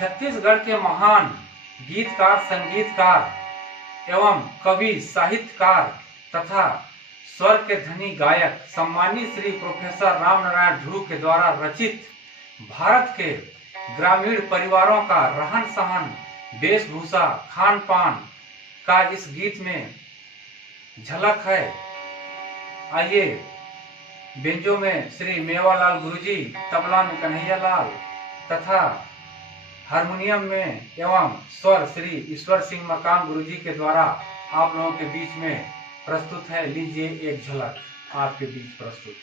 छत्तीसगढ़ के महान गीतकार, संगीतकार एवं कवि, साहित्यकार तथा स्वर के धनी गायक सम्मानित श्री प्रोफेसर राम नारायण ध्रुव के द्वारा रचित भारत के ग्रामीण परिवारों का रहन सहन, वेशभूषा, खान पान का इस गीत में झलक है। आइए बेंजो में श्री मेवालाल गुरुजी, तबला में कन्हैया लाल तथा हारमोनियम में एवं स्वर श्री ईश्वर सिंह मकान गुरुजी के द्वारा आप लोगों के बीच में प्रस्तुत है। लीजिए एक झलक आपके बीच प्रस्तुत।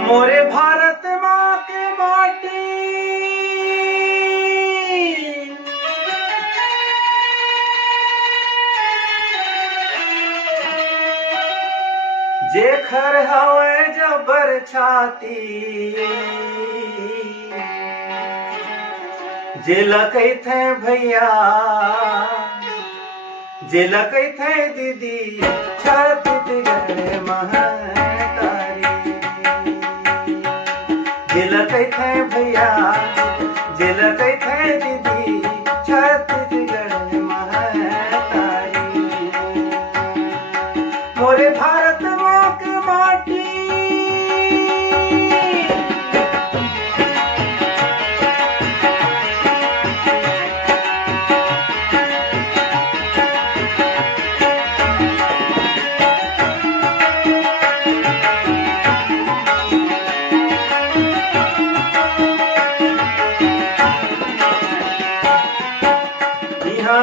मोरे भारत माँ के माटी जेखर हवे जबर छाती, जेला कहते भैया, जेला कहते दीदी, छत्तीसगढ़ महतारी। जेला कहते भैया, जेला कहते दीदी, छत्तीसगढ़ महतारी। मोरे भारत माँ के माटी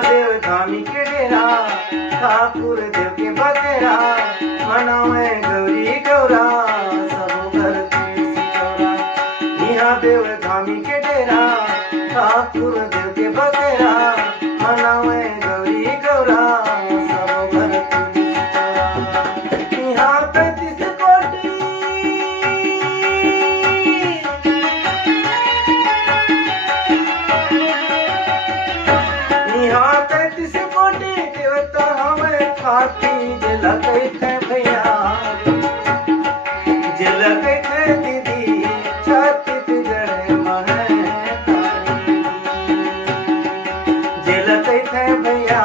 देव धामी के डेरा, ठाकुर देव के बतेरा, मनावे गौरी गौरा, सबो घर तुलसी गौरा। यहाँ देव धामी के डेरा, ठाकुर देव के बतेरा, मनावे गौरी गौरा, सबो घर तुलसी गौरा। यहाँ 35 कोटी यहाँ 33 कोटि देवता हमें खाती। जेला कहते भैया, जेला कहते दीदी, छत्तीसगढ़ महतारी। जेला कहते भैया,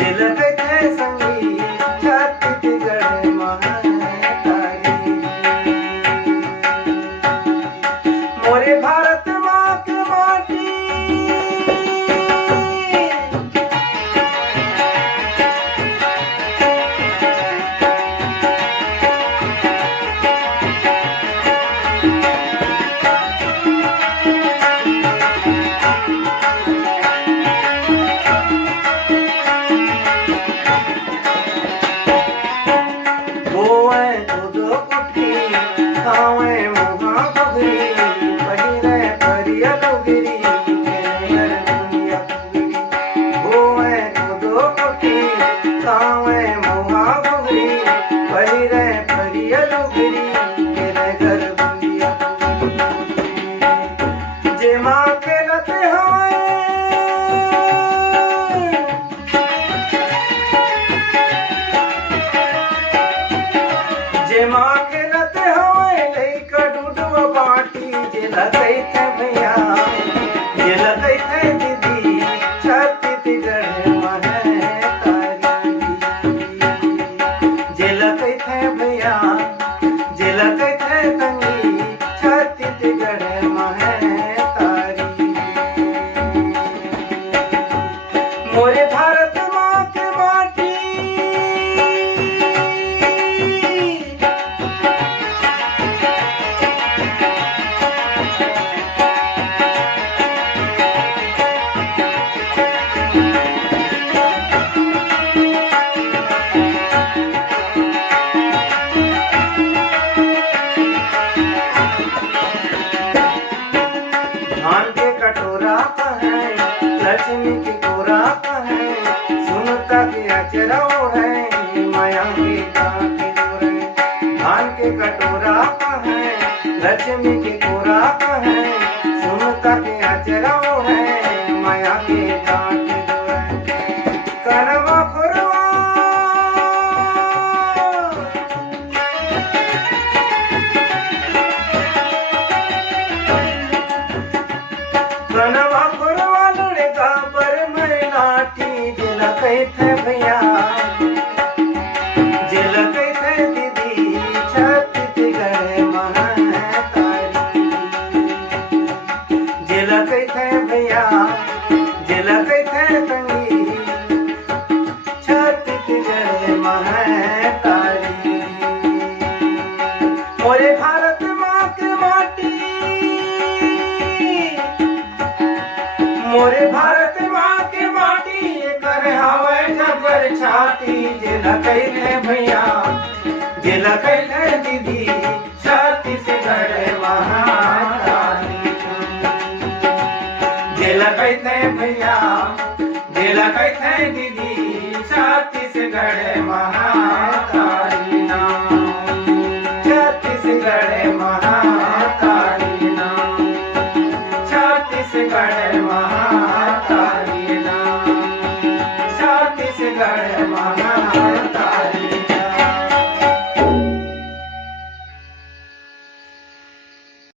जेला कहते संगी, छत्तीसगढ़ महतारी। मोरे भारत माँ के माटी माँ के लते हवे लइका डूडवा बाटी। जेला कहते भैया, जेला कहते दीदी, छत्तीसगढ़ महतारी। जेला कहते भैया, जेला कहते तंगी, छत्तीसगढ़ महतारी। मोरे भारत माँ के माटी धान के कटोरा का है, लक्ष्मी के गोरा का है, सुनता के अचरा है, माया के काके जोरे। धान के कटोरा का है, लक्ष्मी के गोरा का है, सुनता के अचरा है, माया के काके जोरे। करवा खुरवा मोरे भारत माँ के माटी कर हवे जबर छाती जिला कहले भैया जिला कहले दीदी छत्तीसगढ़ महाकाली जिला कहते भैया जिला कहते दीदी छत्तीसगढ़ महाकाली नाम छत्तीसगढ़ महाकाली नाम छत्तीसगढ़ महाकाली नाम छत्तीसगढ़